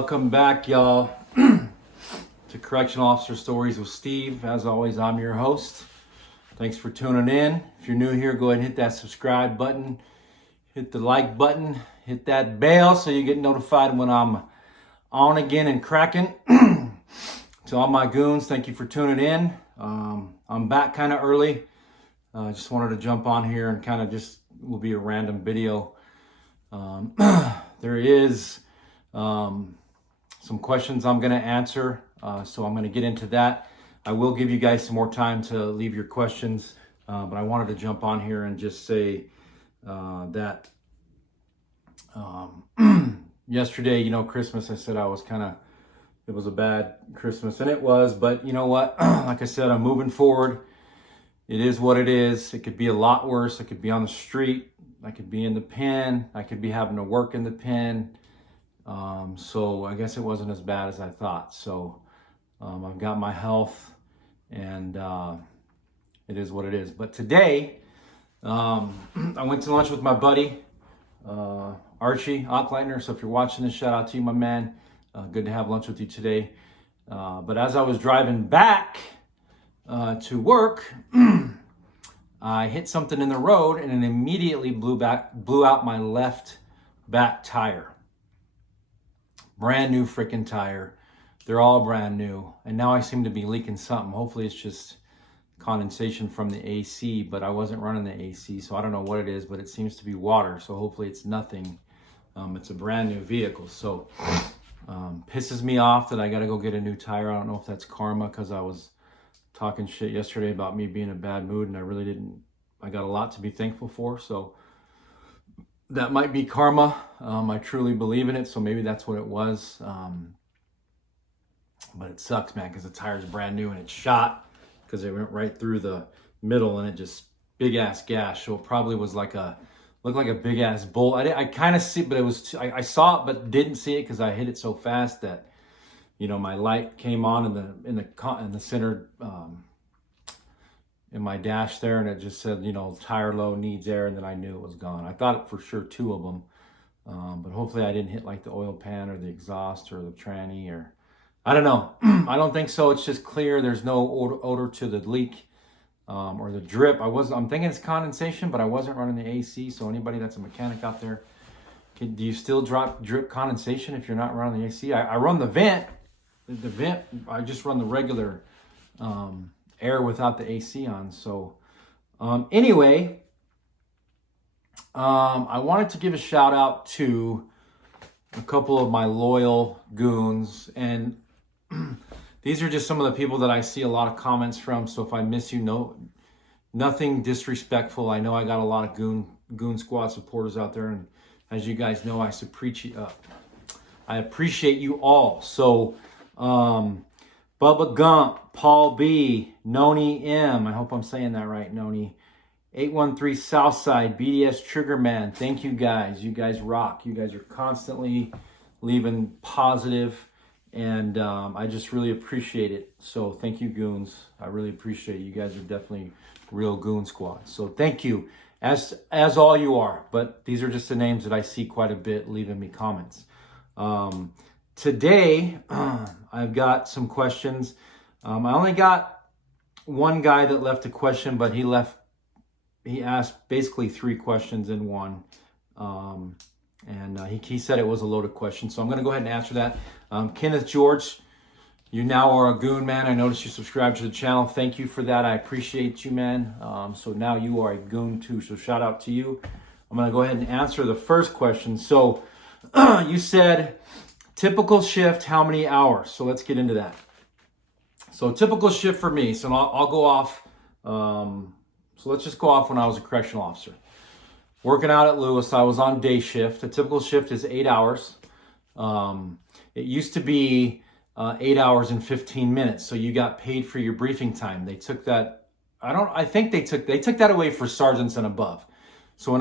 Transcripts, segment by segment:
Welcome back, y'all, to Correctional Officer Stories with Steve. As always, I'm your host. Thanks for tuning in. If you're new here, go ahead and hit that subscribe button, hit the like button, hit that bell so you get notified when I'm on again and cracking. To all my goons, thank you for tuning in. I'm back kind of early. Just wanted to jump on here and kind of just will be a random video. There is some questions I'm going to answer, so I'm going to get into that. I will give you guys some more time to leave your questions, but I wanted to jump on here and just say that yesterday, Christmas, I said it was a bad Christmas, and it was, but you know what? Like I said, I'm moving forward. It is what it is. It could be a lot worse. I could be on the street. I could be in the pen. I could be having to work in the pen. So I guess it wasn't as bad as I thought. So I've got my health, and it is what it is. But today, I went to lunch with my buddy, Archie Ockleitner. So if you're watching this, shout out to you, my man. Good to have lunch with you today. But as I was driving back to work, I hit something in the road, and it immediately blew out my left back tire. Brand new freaking tire. They're all brand new. And now I seem to be leaking something. Hopefully it's just condensation from the AC, but I wasn't running the AC, so I don't know what it is, but it seems to be water. So hopefully it's nothing. It's a brand new vehicle. So pisses me off that I got to go get a new tire. I don't know if that's karma, because I was talking shit yesterday about me being in a bad mood, and I really didn't. I got a lot to be thankful for. So that might be karma. I truly believe in it, so maybe that's what it was. But it sucks, man, because the tire's brand new and it's shot because it went right through the middle, and it just big ass gash. So it probably was looked like a big ass bolt. I kind of see, but it was I saw it but didn't see it because I hit it so fast that my light came on in the center. In my dash there, and it just said, tire low, needs air, and then I knew it was gone. I thought for sure two of them, but hopefully I didn't hit like the oil pan or the exhaust or the tranny, or I don't know. I don't think so. It's just clear. There's no odor to the leak or the drip. I'm thinking it's condensation, but I wasn't running the AC. So anybody that's a mechanic out there, do you still drip condensation if you're not running the AC? I run the vent. The vent, I just run the regular air without the AC on. So anyway, I wanted to give a shout out to a couple of my loyal goons, and these are just some of the people that I see a lot of comments from. So if I miss you, nothing disrespectful. I know I got a lot of goon squad supporters out there, and as you guys know, I appreciate you all. So Bubba Gump, Paul B, Noni M, I hope I'm saying that right, Noni, 813 Southside, BDS Triggerman, thank you guys. You guys rock. You guys are constantly leaving positive, and I just really appreciate it. So thank you, goons. I really appreciate it. You guys are definitely real goon squad. So thank you, as all you are. But these are just the names that I see quite a bit leaving me comments. Today, I've got some questions. I only got one guy that left a question, but he asked basically 3 questions in one. He said it was a loaded question. So I'm going to go ahead and answer that. Kenneth George, you now are a goon, man. I noticed you subscribed to the channel. Thank you for that. I appreciate you, man. So now you are a goon too. So shout out to you. I'm going to go ahead and answer the first question. So you said, typical shift, how many hours? So let's get into that. So typical shift for me, so I'll go off, so let's just go off when I was a correctional officer. Working out at Lewis, I was on day shift. A typical shift is 8 hours. It used to be 8 hours and 15 minutes, so you got paid for your briefing time. They took that, I think they took that away for sergeants and above. So when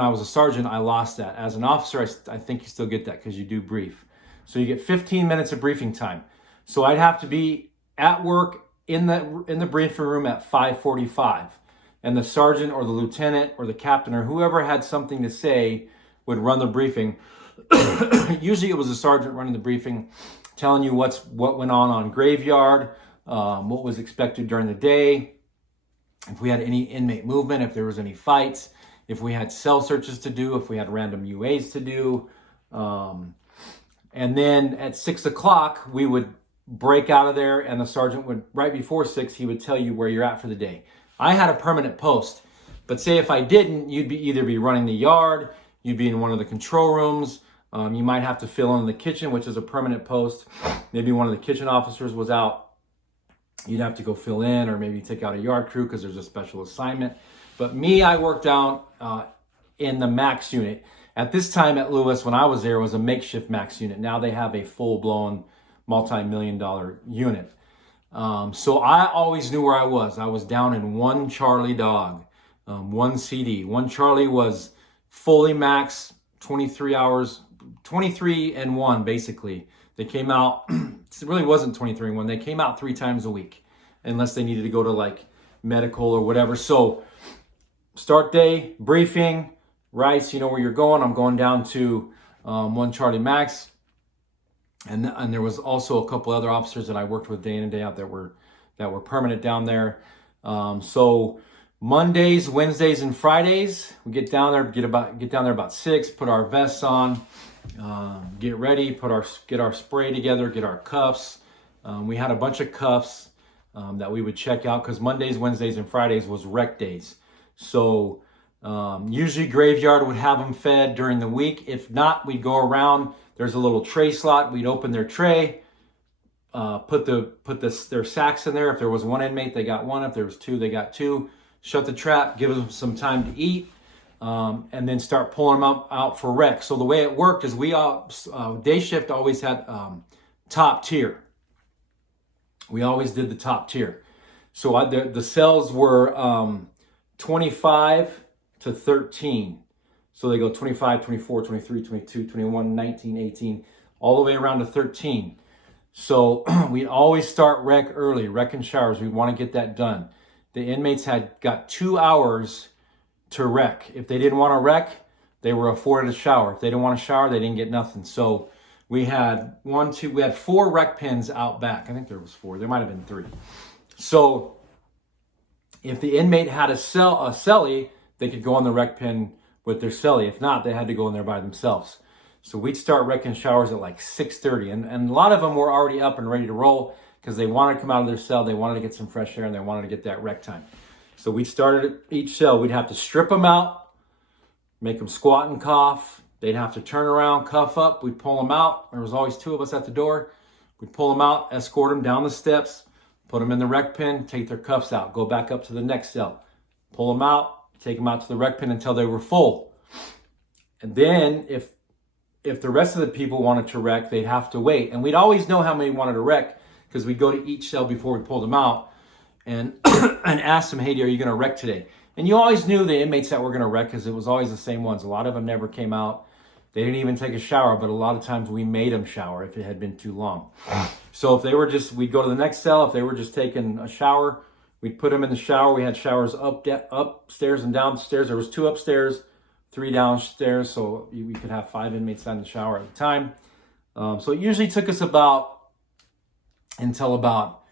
I was a sergeant, I lost that. As an officer, I think you still get that because you do brief. So you get 15 minutes of briefing time. So I'd have to be at work in the briefing room at 5:45, and the sergeant or the lieutenant or the captain or whoever had something to say would run the briefing. Usually it was a sergeant running the briefing, telling you what went on graveyard, what was expected during the day, if we had any inmate movement, if there was any fights, if we had cell searches to do, if we had random UAs to do. And then at 6 o'clock, we would break out of there, and the sergeant would, right before 6, he would tell you where you're at for the day. I had a permanent post, but say if I didn't, you'd either be running the yard, you'd be in one of the control rooms, you might have to fill in the kitchen, which is a permanent post. Maybe one of the kitchen officers was out. You'd have to go fill in, or maybe take out a yard crew because there's a special assignment. But me, I worked out in the max unit. At this time at Lewis, when I was there, it was a makeshift max unit. Now they have a full-blown multi-million-dollar unit. So I always knew where I was. I was down in one Charlie dog, one CD. One Charlie was fully max, 23 hours, 23 and 1 basically. They came out, it really wasn't 23 and 1. They came out 3 times a week, unless they needed to go to like medical or whatever. So start day, briefing, Rice, you know where you're going. I'm going down to one Charlie Max. And there was also a couple other officers that I worked with day in and day out that were permanent down there. So Mondays, Wednesdays, and Fridays, we get down there, get down there about 6, put our vests on, get ready, get our spray together, get our cuffs. We had a bunch of cuffs that we would check out, because Mondays, Wednesdays, and Fridays was rec days. So usually graveyard would have them fed during the week. If not, we'd go around. There's a little tray slot. We'd open their tray, put their sacks in there. If there was one inmate, they got one. If there was 2, they got 2. Shut the trap, give them some time to eat, and then start pulling them out for rec. So the way it worked is we day shift always had top tier. We always did the top tier. So the cells were 25 to 13. So they go 25, 24, 23, 22, 21, 19, 18, all the way around to 13. So we always start rec early, rec and showers. We want to get that done. The inmates got 2 hours to rec. If they didn't want to rec, they were afforded a shower. If they didn't want to shower, they didn't get nothing. So we had 4 rec pins out back. I think there was 4. There might have been 3. So if the inmate had a cellie, they could go on the rec pin with their cellie. If not, they had to go in there by themselves. So we'd start rec and showers at like 6:30. And a lot of them were already up and ready to roll, because they wanted to come out of their cell, they wanted to get some fresh air, and they wanted to get that rec time. So we started at each cell. We'd have to strip them out, make them squat and cough. They'd have to turn around, cuff up. We'd pull them out. There was always 2 of us at the door. We'd pull them out, escort them down the steps, put them in the rec pin, take their cuffs out, go back up to the next cell, pull them out, take them out to the rec pin until they were full. And then if the rest of the people wanted to rec, they'd have to wait. And we'd always know how many wanted to rec, because we'd go to each cell before we pulled them out and and ask them, hey, are you going to rec today? And you always knew the inmates that were going to rec, because it was always the same ones. A lot of them never came out. They didn't even take a shower, but a lot of times we made them shower if it had been too long. So if they were we'd go to the next cell. If they were just taking a shower, we'd put them in the shower. We had showers upstairs and downstairs. There was 2 upstairs, 3 downstairs, so we could have 5 inmates in the shower at a time. So it usually took us until about,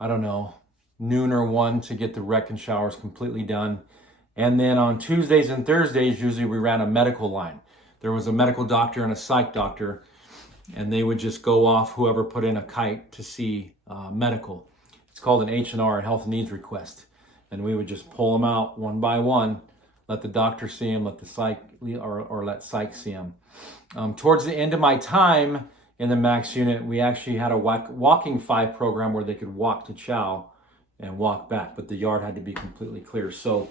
I don't know, noon or 1 to get the rec and showers completely done. And then on Tuesdays and Thursdays, usually we ran a medical line. There was a medical doctor and a psych doctor, and they would just go off whoever put in a kite to see medical. It's called an H&R, a health needs request. And we would just pull them out one by one, let the doctor see them, let the psych, or let psych see them. Towards the end of my time in the max unit, we actually had a walking 5 program where they could walk to chow and walk back, but the yard had to be completely clear. So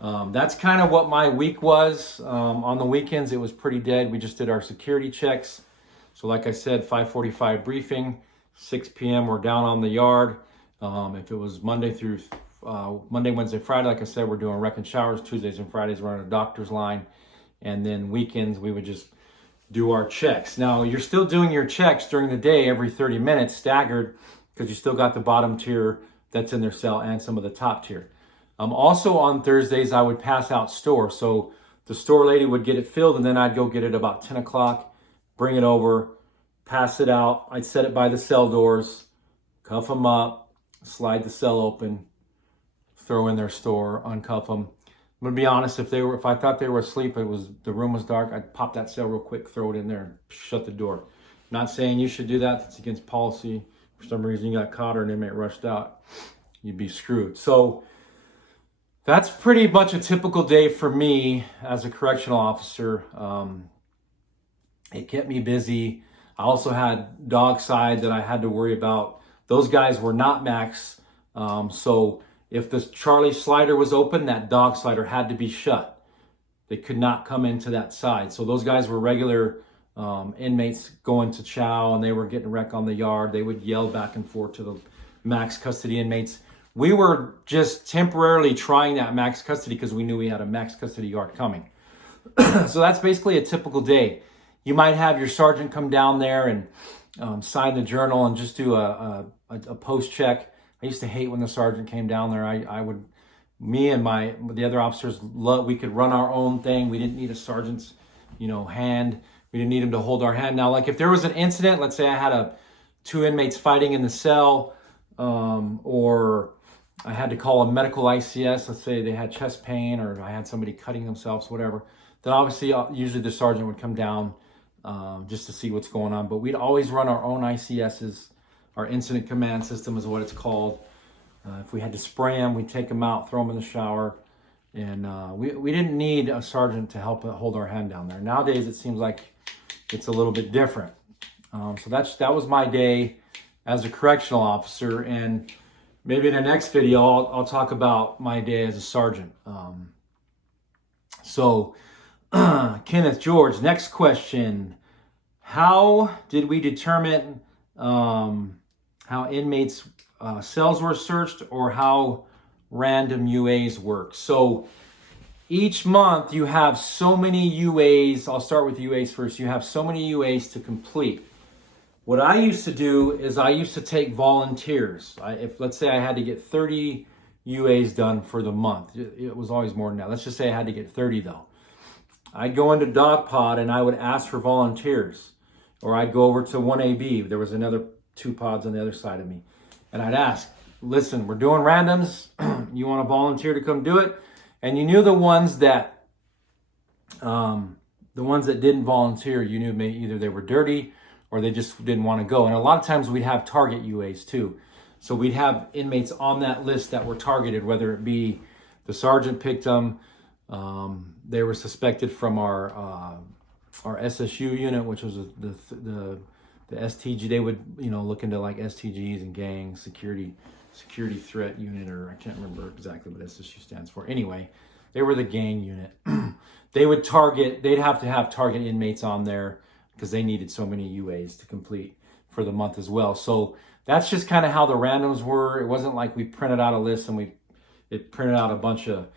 that's kind of what my week was. On the weekends, it was pretty dead. We just did our security checks. So like I said, 5:45 briefing, 6 p.m. we're down on the yard. If it was Monday, Wednesday, Friday, like I said, we're doing rec and showers. Tuesdays and Fridays, we're on a doctor's line. And then weekends, we would just do our checks. Now, you're still doing your checks during the day every 30 minutes, staggered, because you still got the bottom tier that's in their cell and some of the top tier. Also on Thursdays, I would pass out store. So the store lady would get it filled, and then I'd go get it about 10 o'clock. bring it over, pass it out. I'd set it by the cell doors, cuff them up, slide the cell open, throw in their store, uncuff them. I'm gonna be honest, if I thought they were asleep, the room was dark, I'd pop that cell real quick, throw it in there, and shut the door. Not saying you should do that. That's against policy. For some reason you got caught or an inmate rushed out, you'd be screwed. So that's pretty much a typical day for me as a correctional officer. It kept me busy. I also had dog side that I had to worry about. Those guys were not max. So if the Charlie slider was open, that dog slider had to be shut. They could not come into that side. So those guys were regular inmates going to chow, and they were getting wrecked on the yard. They would yell back and forth to the max custody inmates. We were just temporarily trying that max custody because we knew we had a max custody yard coming. So that's basically a typical day. You might have your sergeant come down there and sign the journal and just do a post check. I used to hate when the sergeant came down there. Me and the other officers, we could run our own thing. We didn't need a sergeant's, hand. We didn't need him to hold our hand. Now, like if there was an incident, let's say I had two inmates fighting in the cell, or I had to call a medical ICS. Let's say they had chest pain, or I had somebody cutting themselves, whatever. Then obviously, usually the sergeant would come down just to see what's going on. But we'd always run our own ICSs. Our incident command system is what it's called. If we had to spray them, we'd take them out, throw them in the shower. And we didn't need a sergeant to help hold our hand down there. Nowadays, it seems like it's a little bit different. So that was my day as a correctional officer. And maybe in the next video, I'll talk about my day as a sergeant. So Kenneth George, next question. How did we determine how inmates' cells were searched, or how random UAs work? So each month you have so many UAs. I'll start with UAs first. You have so many UAs to complete. What I used to do is I used to take volunteers. If let's say I had to get 30 UAs done for the month, it was always more than that. Let's just say I had to get 30 though. I'd go into dog pod and I would ask for volunteers, or I'd go over to 1AB. There was another 2 pods on the other side of me, and I'd ask, listen, we're doing randoms. You want to volunteer to come do it? And you knew the ones that didn't volunteer, you knew either they were dirty or they just didn't want to go. And a lot of times we'd have target UAs too. So we'd have inmates on that list that were targeted, whether it be the sergeant picked them, they were suspected from our SSU unit, which was the STG. They would look into like STGs and gangs, security threat unit, or I can't remember exactly what SSU stands for. Anyway, they were the gang unit. They'd have to have target inmates on there because they needed so many UAs to complete for the month as well. So that's just kind of how the randoms were. It wasn't like we printed out a list and it printed out a bunch of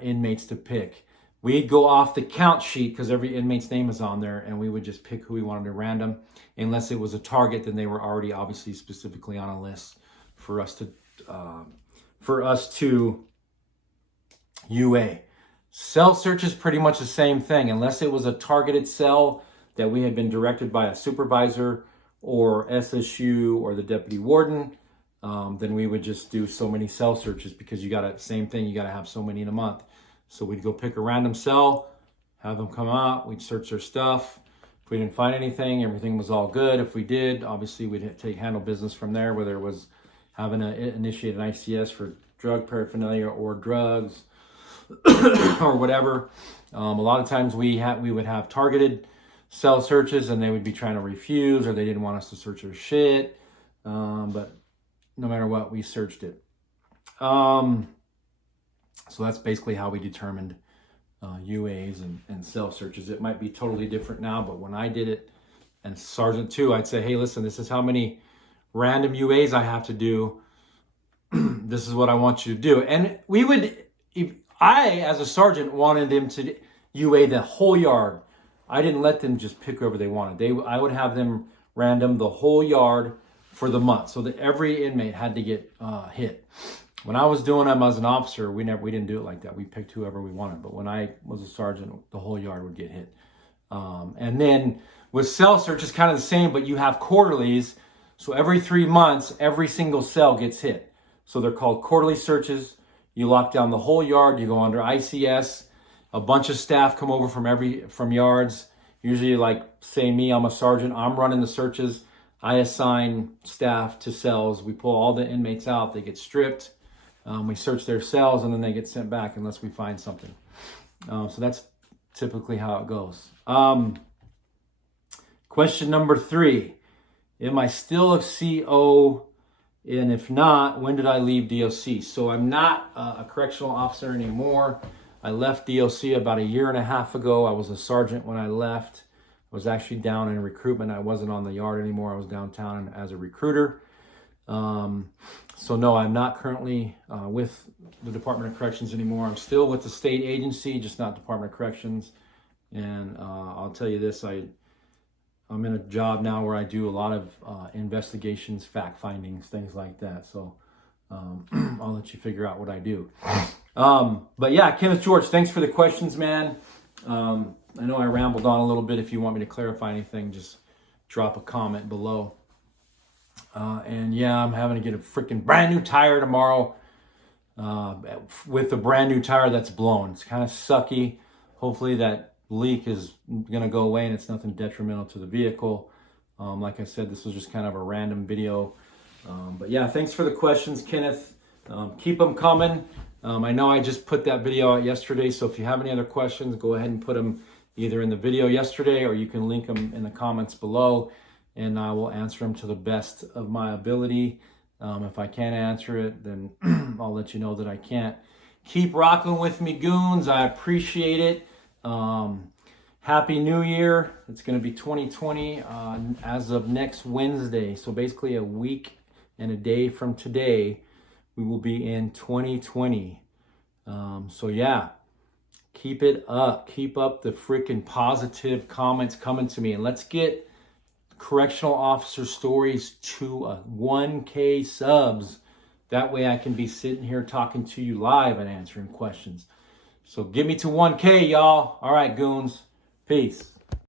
inmates to pick. We'd go off the count sheet because every inmate's name is on there, and we would just pick who we wanted at random. Unless it was a target, then they were already obviously specifically on a list for us to UA. Cell search is pretty much the same thing. Unless it was a targeted cell that we had been directed by a supervisor or SSU or the deputy warden, then we would just do so many cell searches, because you got to have so many in a month. So we'd go pick a random cell, have them come out, we'd search their stuff. If we didn't find anything, everything was all good. If we did, obviously we'd handle business from there, whether it was having to initiate an ICS for drug paraphernalia or drugs or whatever. A lot of times we would have targeted cell searches, and they would be trying to refuse, or they didn't want us to search their shit. But no matter what, we searched it. So that's basically how we determined UAs and cell searches. It might be totally different now, but when I did it, and Sergeant too, I'd say, hey, listen, this is how many random UAs I have to do. This is what I want you to do. And I, as a sergeant, wanted them to UA the whole yard. I didn't let them just pick whoever they wanted. I would have them random the whole yard for the month, so that every inmate had to get hit. When I was doing them as an officer, we didn't do it like that. We picked whoever we wanted. But when I was a sergeant, the whole yard would get hit. And then With cell search, it's kind of the same, but you have quarterlies. So every 3 months, every single cell gets hit. So they're called quarterly searches. You lock down the whole yard. You go under ICS. A bunch of staff come over from yards. Usually, like, say me, I'm a sergeant. I'm running the searches. I assign staff to cells. We pull all the inmates out. They get stripped. We search their cells, and then they get sent back unless we find something. So that's typically how it goes. Question number 3. Am I still a CO? And if not, when did I leave DOC? So I'm not a correctional officer anymore. I left DOC about 1.5 years ago. I was a sergeant when I left. I was actually down in recruitment. I wasn't on the yard anymore. I was downtown as a recruiter. So no, I'm not currently with the Department of Corrections anymore. I'm still with the state agency, just not Department of Corrections. And I'll tell you this, I'm in a job now where I do a lot of investigations, fact findings, things like that. So I'll let you figure out what I do. But yeah, Kenneth George, thanks for the questions, man. I know I rambled on a little bit. If you want me to clarify anything, just drop a comment below. And yeah, I'm having to get a freaking brand new tire tomorrow with a brand new tire that's blown. It's kind of sucky. Hopefully that leak is going to go away and it's nothing detrimental to the vehicle. Like I said, this was just kind of a random video. But yeah, thanks for the questions, Kenneth. Keep them coming. I know I just put that video out yesterday, so if you have any other questions, go ahead and put them either in the video yesterday or you can link them in the comments below, and I will answer them to the best of my ability. If I can't answer it, then I'll let you know that I can't. Keep rocking with me, goons. I appreciate it. Happy New Year. It's going to be 2020 as of next Wednesday. So basically a week and a day from today, we will be in 2020. So yeah, keep it up. Keep up the freaking positive comments coming to me. And let's get correctional officer stories to 1K subs. That way I can be sitting here talking to you live and answering questions. So get me to 1K, y'all. All right, goons. Peace.